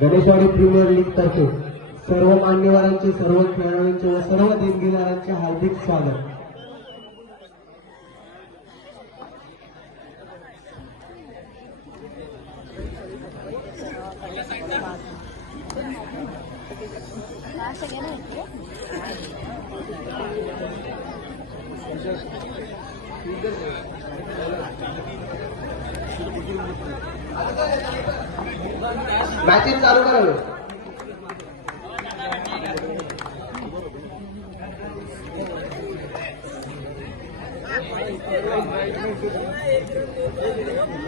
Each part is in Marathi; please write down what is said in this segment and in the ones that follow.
गणेशवाडी प्रीमियर लीग तर्फे सर्व मान्यवरांचे, सर्व खेळाडूंचे व सर्व देणगीदारांचे हार्दिक स्वागत. मॅचेस चालू करा.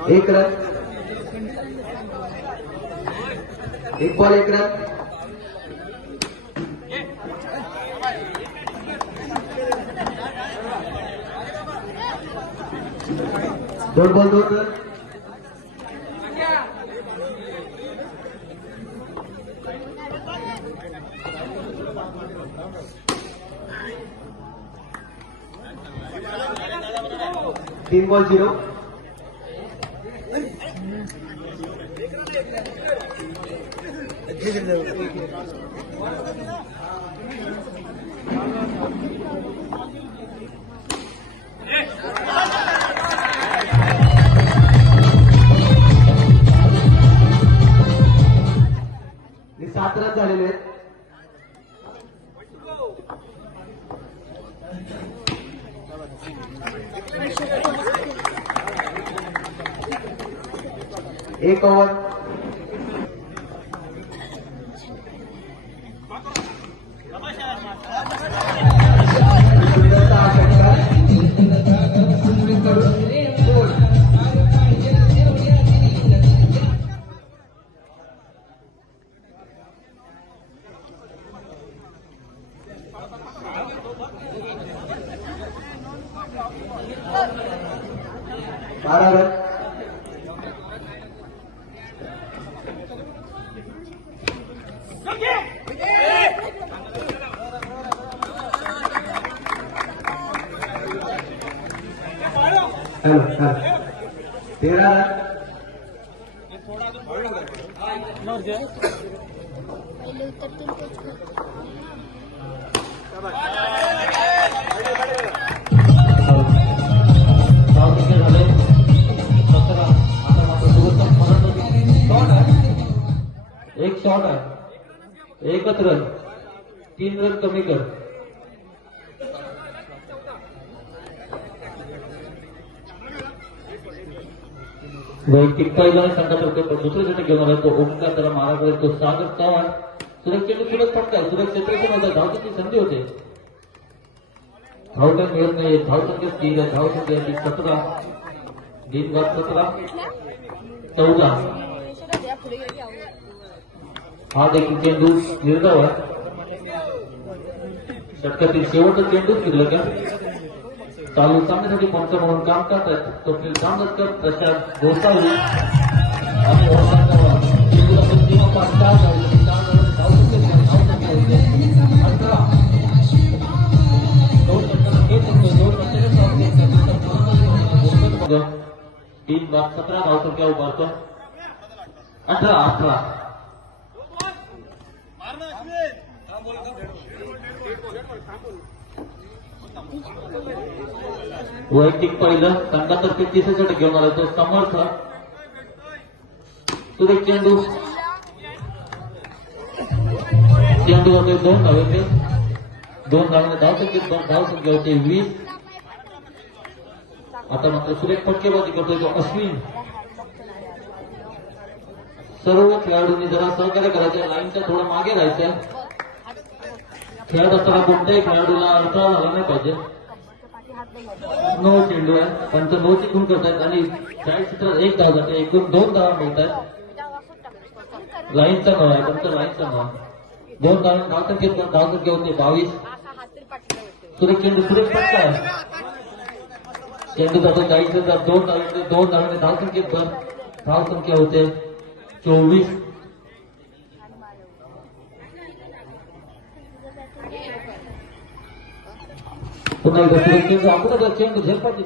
एक रन, एक बॉल, एक रन. दोन बॉल, दोन रन. तीन बॉल, 0. हे 7 रन झालेले आहेत. एक ओव्हर. बारा रन. Hello 13 run. एक शॉट आहे, एकच रन, 3 रन कमी कर. वैयक्तिक पहिला संघातर्फे दुसरे षटक घेऊन आला तो ओमकार, त्याला माराकडे तो सागर चव्हाण. सुरक्षेने सुरत फटका, सुरत क्षेत्रातून होता, धावची संधी होते. धावता मिळत नाही, धावसंख्या स्थिर आहे, धावसंख्या 17, बिनबाद 17, 14. हा देखील चेंडू निर्धाव आहे. षटकातील शेवटचा चेंडू फिरलं का चालू सामन्यासाठी पंच म्हणून काम करतात स्वप्नील जामनकर, प्रशांत गोसावी आणि चेंडूला पश्चिमा 4 धावले. 4 धावसंख्या होते 18. 2 षटकांना खेळ शकतो, 2 षटकांना 3 बाद 17 धावसंख्या उभारतो. 18. वैयक्तिक पहिलं संघातर्फे 30 षटक घेऊन आला तो समर्थ. सुरेख चेंडू, चेंडूवरती 2 धावेचे, 2 धावांनी धावसंख्येत 2 धावसंख्या होते 20. आता मात्र सुरेख फटकेबाजी करतोय तो अश्विन. सर्व खेळाडूंनी जरा सहकार्य करायचं, लाईनच्या थोडं मागे राहायचं. खेळत असताना कोणत्याही खेळाडूला अडथळा झाला नाही पाहिजे. 9 चेंडू आहे, पंच 9ची खून करतायत आणि 40 क्षेत्रात 1 धाव जाते, एकूण 2 धावा मिळतात. लाईनचा नाव आहे, फक्त लाईनचा नाव. 2 धाव धावसंख्येत धावसंख्या होते 22. सुरेख चेंडू, सुरेख फटका आहे. चेंडू जातो 40 क्षेत्रात 2 धावांचे, 2 धावांनी धावसंख्येत धावसंख्या होते 24. पुन्हा एकदा सुरेख चेंडू, आपण चेंडू झेलपाची.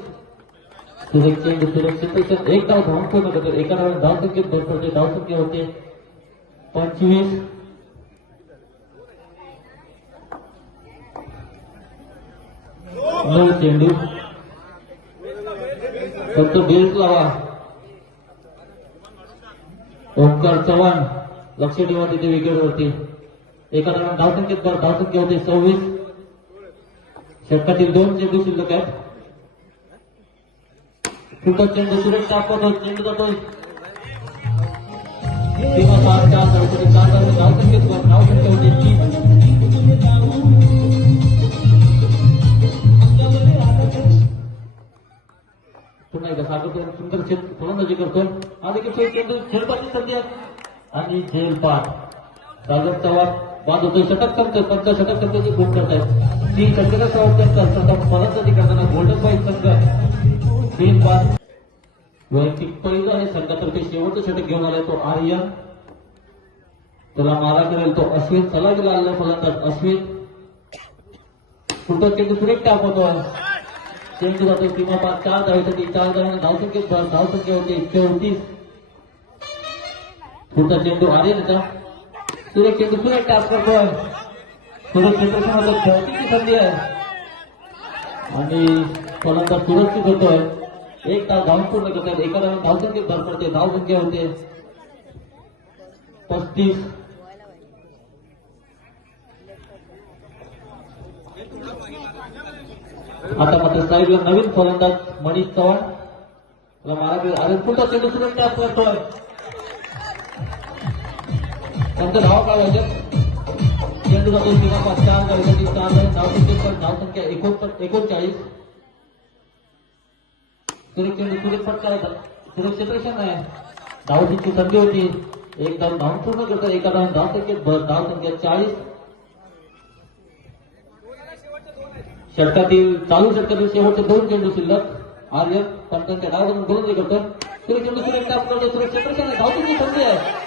सुरेख चेंडू, सुरक्षित एक धाव धावून पूर्ण करतो. एका धावाने धावसंख्येत 2 धावसंख्या होते 25 9 चेंडू फक्त बेल्ट लावा. ओंकार चव्हाण लक्ष ठेवा तिथे विकेटवरती. एका दरम्यान धावसंख्येत भर. धावसंख्या होते 26. षटकातील 2 चेंडू शिल्लक आहेत. खूपच चेंडू सुरेख टाकतो. चेंडू जातोय किंवा 7 धावसंख्येत भर. धावसंख्या होते 3. पुन्हा एकदा सागरतो सुंदर फलंदाजी करतो. आणि चेंडू झेलपाची संधी आणि झेलपाट. सागर चव्हाण बाद होतोय. षटक संपतोय. 50 षटक संपत्याची खूप करतायत. 3 षटकाचा समाप्त असतात. फलंदाजी करताना गोल्डन बॉय संघ 3 बाद. वैयक्तिक पहिलं आहे संघातर्फे शेवटचं षटक घेऊन आलाय तो आर्यन. त्याला मारा करेल तो अश्विन. सलामीला आलेला फलंदाज अश्विन. कुठं चेंडू सुरेख टाप होतोय. चेंडू जातो सीमा पार. 4 धावेसाठी 4 धावांनी धावसंख्येत भर. धावसंख्या होते 34. पुढचा चेंडू आर्यनचा. सुरेख चेंडू सुरेख टाप करतोय. सुरेख क्षेत्रक्षणाला खेळतीची संधी आहे आणि फलंदाज सुरक्षित होतोय. 1 तास धावून पूर्ण करतात. एका धावांनी धावसंख्येत भर पडते. धावसंख्या होते 35. आता मात्र साईडला नवीन फलंदाज मनीष चव्हाण. त्याला मारा अरे पुढचा चेंडू सुरू टॅप करतोय. त्यांचं धाव काढायचं. चेंडू जातो सीमापास. 4 धावेसाठी 4 धावसंख्या 39. सुरेख चेंडू सुरेख फटका. सुरेख क्षेत्रक्षण आहे. धावसंख्येची संधी होती. 1 धाव धावून पूर्ण करतात. एका धावून धावसंख्येत भर. धावसंख्या 40. षटकातील चालू षटकातील शेवटचे 2 चेंडू शिल्लक. आर्यन पंचांच्या डावातून गोलंदाजी करतो. सुरेख चेंडू सुरेख टाप करतो. सुरेख क्षेत्रक्षण धावसंख्येची संधी आहे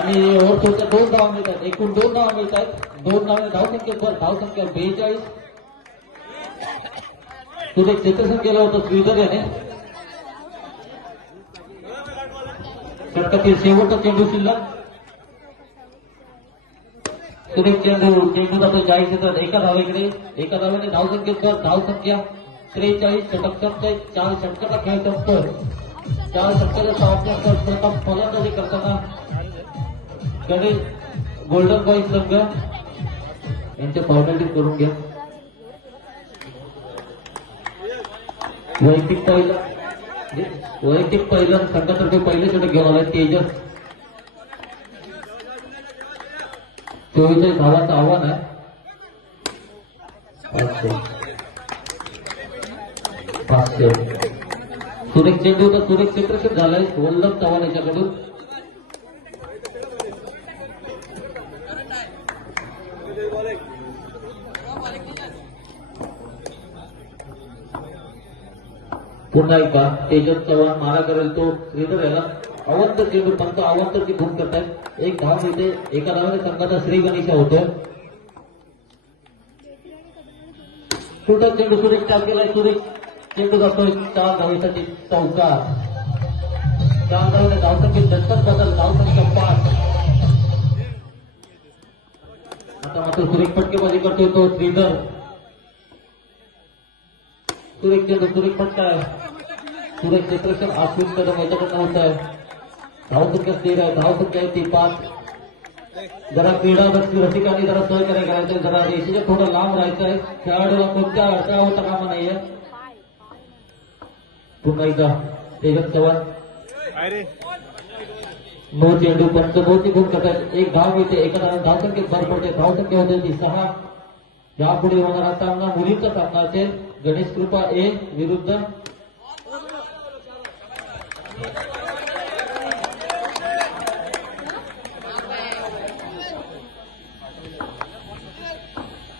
आणि ओव्हरच्या 2 धावा मिळतात. एकूण 2 धावा मिळतात. 2 धावांनी धावसंख्येत भर. धावसंख्या 42. सुरेख क्षेत्रक्षण केलं होतं श्रीधर याने. षटकातील शेवटचा चेंडू शिल्लक. सुरेख चेंडू जातो 40 येतात. एका धावेकडे. एका धावेने धावसंख्येत भर. धावसंख्या 43. षटक संपतोय. 4 षटकाचा खेळ संपतोय. 4 षटकाचा समाप्त प्रथम फलंदाजी करताना गणेश गोल्डन बॉय संघ यांच्या फॉर्मॅलिटी करून घ्या. वैयक्तिक पहिलं संघातर्फे पहिले षटक घेऊन आलाय तेजस. 24 धावांचं आव्हान आहे. 500. सुरेख चेंडू तर सुरेख क्षेत्रक्षण झालाय वल्लभ चव्हाण याच्याकडून. पुन्हा एकदा तेजस चव्हाण मारा करेल तो श्रीधर याला. अवंत चेंडू पंत अवंतची भूम करतायत. 1 धाव मिळते. एका धावाने संघाचा श्री गणेशा होतोय. छोटा चेंडू सुरेख टाक केलाय. सुरेख चेंडू जातोय 4 धावेसाठी चौकार. 4 धावेने धावसंख्येत दत्तक बदल. धावसंख्या 5. आता मात्र सुरेख फटकेबाजी करतोय तो श्रीधर. सुरेख चेंडू सुरेख फटका आहे. सुरेख क्षेत्रक्षण अश्विन कदम याच्याकडनं होत आहे. धावसंख्या स्थिर आहे. धावसंख्या आहे ती 5. जरा क्रीडा रसिकांनी जरा सहकार्य करायचं. जरा रेषेच्या थोडं लांब राहायचं आहे. खेळाडूला कोणत्या अडथळा होता कामा नाहीये. पुन्हा एकदा तेजस चव्हाण. नो चेंडू पंचभोवती गुण करतात. 1 धाव मिळते. एका धावसंख्येत भर पडते. धावसंख्या होते ती 6. यापुढे होणारा सामना मुलींचा सामना असेल. गणेश कृपा ए विरुद्ध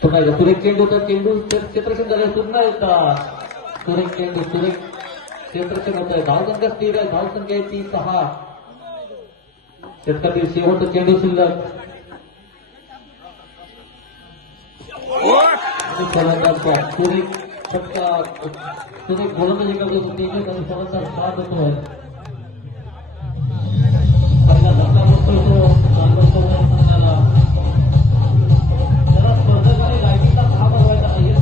पुन्हा एकदा सुरेख चेंडू तर चेंडू क्षेत्रक्षण झाले. पुन्हा एकदा सुरेख चेंडू सुरेख क्षेत्रक्षण होत आहे. धावसंख्या स्थिर आहे. धावसंख्या आहे ती 6. षटकातील शेवटचा चेंडू शिल्लक. सुरेख फटका. सुरेख गोलंदाजी करतो. तेजस आणि फलंदाज साथ होतोय. पहिला धक्का सांगत संघाला जरा स्पर्धकाने लाईटीचा खांब बनवायचा पाहिजे.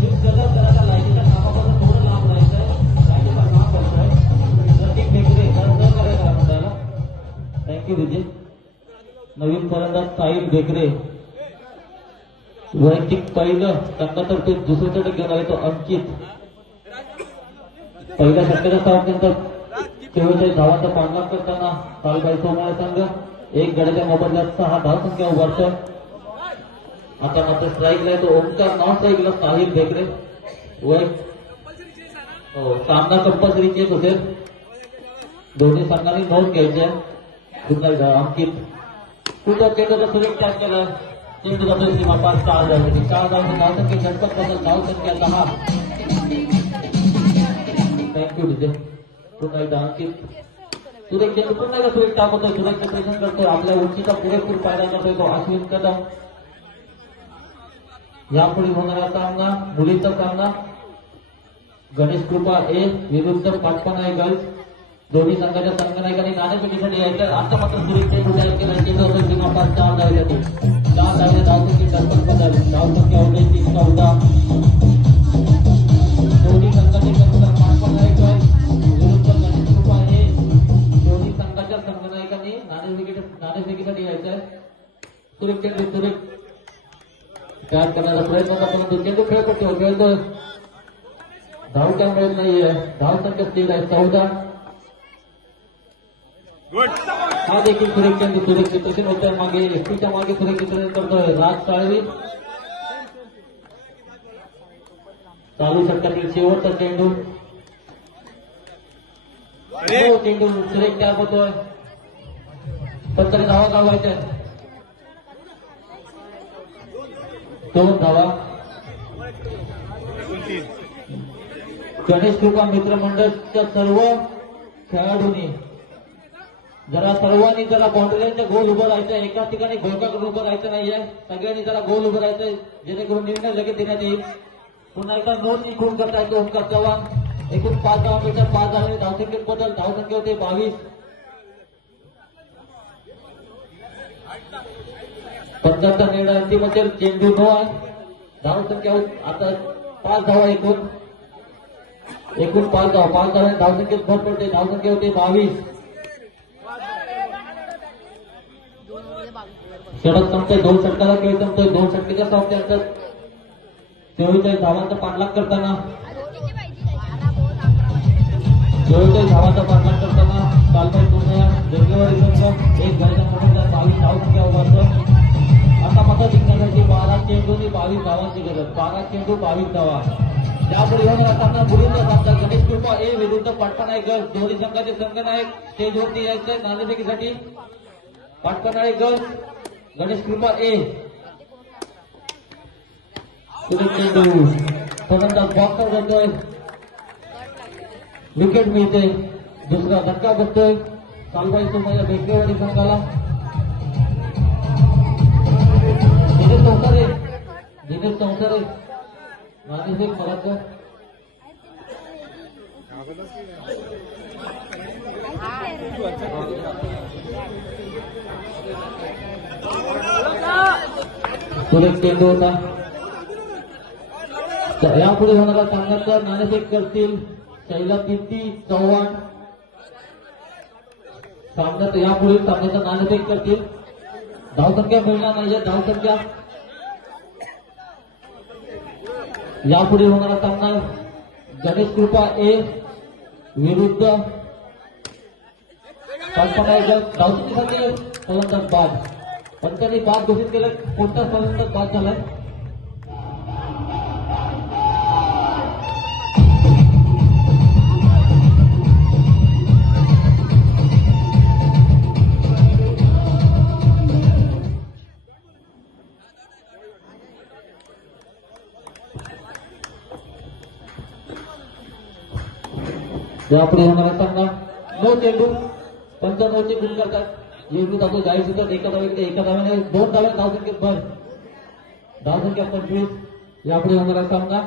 20 गजर करायचा लाईटीच्या खांबापासून थोडं लांब राहायचंय. लाईटीचा खांब बनतोय. प्रतीक ढेकरे सहकार्य करा मंडळाला. थँक्यू विजय. नवीन फलंदाज साहिल ढेकरे वैयक्तिक पहिलं संघातर्फे दुसरं षटक घेऊन आले तो अंकित. पहिल्या षटकाच्या सामन्यानंतर 44 धावांचा पाठलाग करताना कालबाई सोमवार संघ एक गड्याच्या मोबदल्यात 6 धावसंख्या उभारतो. आता मात्र स्ट्राईकला आहे तो ओंकार. नॉन स्ट्राईकला साहिल ढेकरे. सामना कंपल्सरी चेक होते. दोन्ही संघांनी नोंद घ्यायची. पुन्हा एकदा अंकित कुठं चेंडूचा सुरेख टॅच केला. चेंडू जातो सीमापार 4 धावांची. 4 धावांची धावसंख्या झटपट बदल धावसंख्या 10. थँक्यू विजय. पुन्हा एकदा अंकित सुरेख चेंडू पुन्हा एकदा सुरेख टाक होतो. सुरेखचं प्रेषण करतो. आपल्या उंचीचा पुरेपूर फायदा करतोय तो अश्विन कदम. यापुढे होणारा सामना मुलींचा सामना गणेश कृपा ए विरुद्ध पाटपणा गर्ल्स. दोन्ही संघाच्या संघनायकांनी नाणेफेकीसाठी यायचं. आता मात्र सुरेख चेंडू तयार केला. चेंडू होतो सीमापार 4 धावेसाठी. 4 धावे धावसंख्या झटपट बदल धावसंख्या होते 314. दोन्ही संघाचे कर्णधार पाटपणा गर्ल्स विरुद्ध गणेश कृपा ए. दोन्ही संघाच्या संघनायकांनी नाणेफेकीसाठी यायचं. सुरेख चेंडू सुरेख तयार करण्याचा प्रयत्न होता परंतु चेंडू खेळपट्टीवर खेळतोय. धाव काय मिळत नाहीये. धावसंख्या स्थिर आहे 14. हा देखील सुरेख चेंडू सुरेख चित्रसेन होत्या मागे एसटीच्या मागे सुरेख चित्रसेन करतोय राज साळवी. चालू षटकातील शेवटचा चेंडू. चेंडू सुरेख तयार होतोय. पण तरी धावा गावायच्या 2 धावा. गणेश कृपा मित्रमंडळच्या सर्व खेळाडूंनी सर्वांनी बाउंड्रीच्या गोल उभं राहायचं. एका ठिकाणी घोळका करून उभं राहायचं नाहीये. सगळ्यांनी गोल उभं राहायचंय जेणेकरून निर्णय लगेच देण्यात येईल. पुन्हा एकदा नोंद निघून करता येतो ओंकार चव्हाण. एकूण 5 धावांपेक्षा 5 धावांनी धावसंख्येत बदल. धावसंख्या होते 22. पंचांचा निर्णय अंतिम असेल. चेंडू 9 आहे. धावसंख्या आता 5 धावा एकूण 5 धावा. 5 धावांनी धावसंख्येत भर पडते. धावसंख्या होते 22. षटक संपतोय. 2 षटकाला खेळ संपतोय. 2 षटकाच्या सामन्यानंतर 44 धावांचा पाठलाग करताना 44 धावांचा पाठलाग करताना कालबाई पुन्हा जंगेवाडी संघ एक गड्याच्या मोबदल्यात 22 धावसंख्या उभारतो. आता मतं जिंकण्यासाठी 12 चेंडूंनी 22 धावांची गरज. 12 चेंडू 22 धावा. त्यापुढे होणारा सामना मुलींचा सामना गणेश कृपा ए विरुद्ध पाटपणा गर्ल्स. दोन्ही संघाचे संघनायक स्टेजवरती यायचे नाणेफेकीसाठी. पाटपणा गर्ल्स गणेश कृपा ए. चेंडू फलंदाज बॉक्सर जातोय. विकेट मिळते. दुसरा धक्का बसतोय कालबाई सोमय्या बेकरेवाडी संघाला. दिनेश संसारे नाणेफेक मराठा. सुरेख चेंडू होता. यापुढे होणारा सामन्याचा नाणेफेक करतील शैला कीर्ती चव्हाण. सामन्यात यापुढील सामन्याचा नाणेफेक करतील. धावसंख्या मिळणार नाहीये. धावसंख्या यापुढे होणारा सामना गणेश कृपा ए विरुद्ध धावसंख्येसाठी फलंदाज बाद. पण त्यांनी बाद घोषित केलं. कोणता फलंदाज बाद झालाय. यापुढे होणारा सामना 9 चेंडू 95 गुण करतात. येऊन जातो 40 होतात. एका धाव्याने 2 धाव्या धावसंख्येत भर. धावसंख्या 25. यापुढे होणारा सामना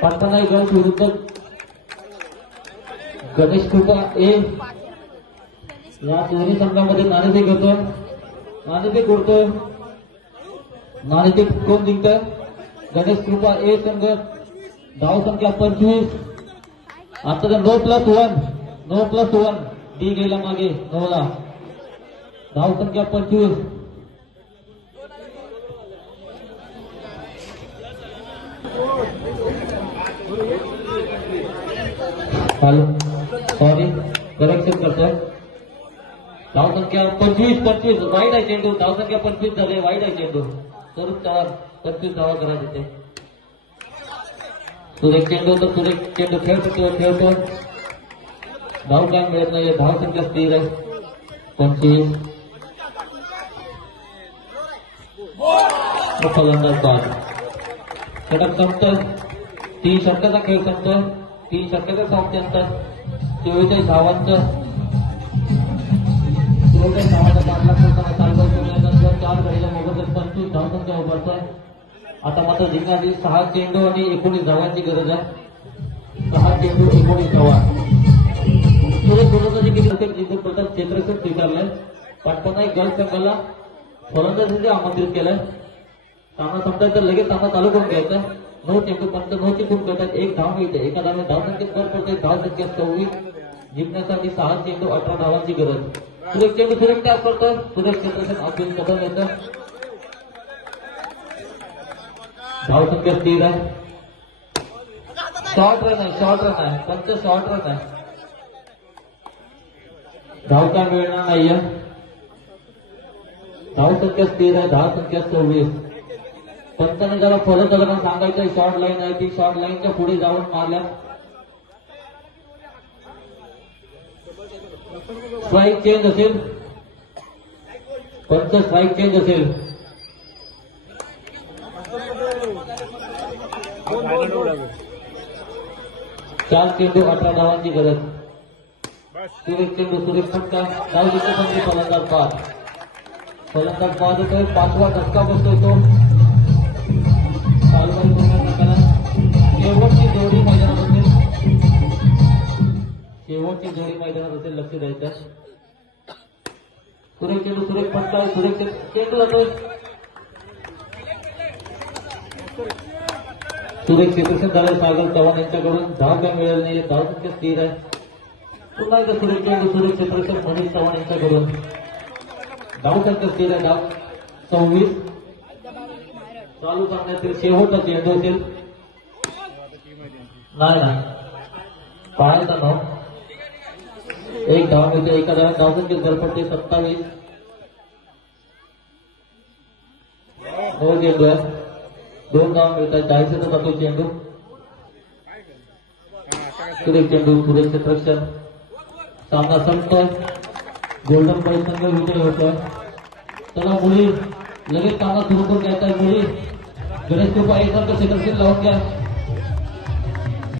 पाटपणा गर्ल्स विरुद्ध गणेश कृपा ए. या दोन्ही संघामध्ये नाणेफेक होतो, नाणेफेक उडतो, नाणेफेक कोण जिंकतं? गणेश कृपा ए संघ. धाव संख्या 25. आता तर 9+1 डी गेला मागे 9 ला. धाव संख्या 25. सॉरी करेक्शन करतोय. धाव संख्या 25 वाईट आहे चेंडू. धाव संख्या 25 झाले, वाईट आहे चेंडू. स्वरूप चव्हाण 25 धावा करा तिथे. सुरेख चेंडू तर सुरेख चेंडू खेळतो. धाव काय मिळत नाही. धाव संख्या स्थिर आहे 25. फलंदाज बाद. षटक संपतोय. 3 षटकाचा खेळ संपतोय. 3 षटकाचे सामन्यानंतर 44 धावांचं 44 धावांचा मारला चालू केल्यानंतर 4 गडीला मोबदल्यात 25 धावसंख्या उभारतोय. आता मात्र जिंकण्यासाठी 6 चेंडू आणि 19 धावांची गरज आहे. 6 चेंडू 19 धावा. गोलंदाजी केली असेल जिथे प्रथम क्षेत्ररक्षण स्वीकारलंय. पाटपणा एक गल संघाला फलंदाजीसाठी आमंत्रित केलंय. सामना संपताय तर लगेच सामना चालू करून घ्यायचा. 9 चेंडू पंत 9 चेंडू करतात. 1 धाव मिळते. एका धाव संख्येत भर पडते. धाव संख्या 24. जिंकण्यासाठी 6 चेंडू 18 धावांची गरज. सुरेख चेंडू सुरेख तयार करतो. सुरेख क्षेत्ररक्षण अब्दुल कदम येतं. धाव संख्या स्थिर आहे. शॉर्ट रन आहे पंच शॉर्ट रन आहे. धाव काय मिळणार नाहीये. धाव संख्या स्थिर आहे. धाव संख्या 24. पंताने जरा फलंदाजांना सांगायचं शॉर्ट लाईन आहे ती शॉर्ट लाईनच्या पुढे जाऊन मारल्या. स्ट्राईक चेंज असेल. पंच स्ट्राईक चेंज असेल. चार चेंडू 18 धावांची गरज. सुरेख चेंडू सुरेख फटका. धाव जिंकतो म्हणजे फलंदाज बाद. फलंदाज बाद होतोय. 5वा धक्का बसतोय तो. शेवटची जोडी मैदानात असेल. लक्ष द्यायचं. सुरेख चेंडू सुरेख फटका. सुरेख चेंडू जातोय. सुरेख क्षेत्ररक्षण झालं सागर चव्हाण यांच्याकडून. धाव काय मिळाली नाही. धाव संख्या स्थिर आहे. पुन्हा एकदा सुरेख चेंडू सुरेख क्षेत्ररक्षण मनीष चव्हाण यांच्याकडून. धाव संख्या स्थिर आहे. धाव 26. चालू सामन्यातील शेवटचा चेंडू असेल. नाही पाहायचा नाव. 1 धाव मिळते. एका धावात धाव संख्येत भर पडते 27. 9 चेंडू आहे. 2 धाव मिळतात. 40 जातो चेंडू. सुरेख चेंडू सुरेख क्षेत्ररक्षण. सामना संपतोय. गोल्डन बॉल संघ विजय होतोय. चला मुली लगेच सामना सुरू करून घ्यायचा. मुली गणेश कृपा एक क्षेत्ररक्षण लावून घ्या.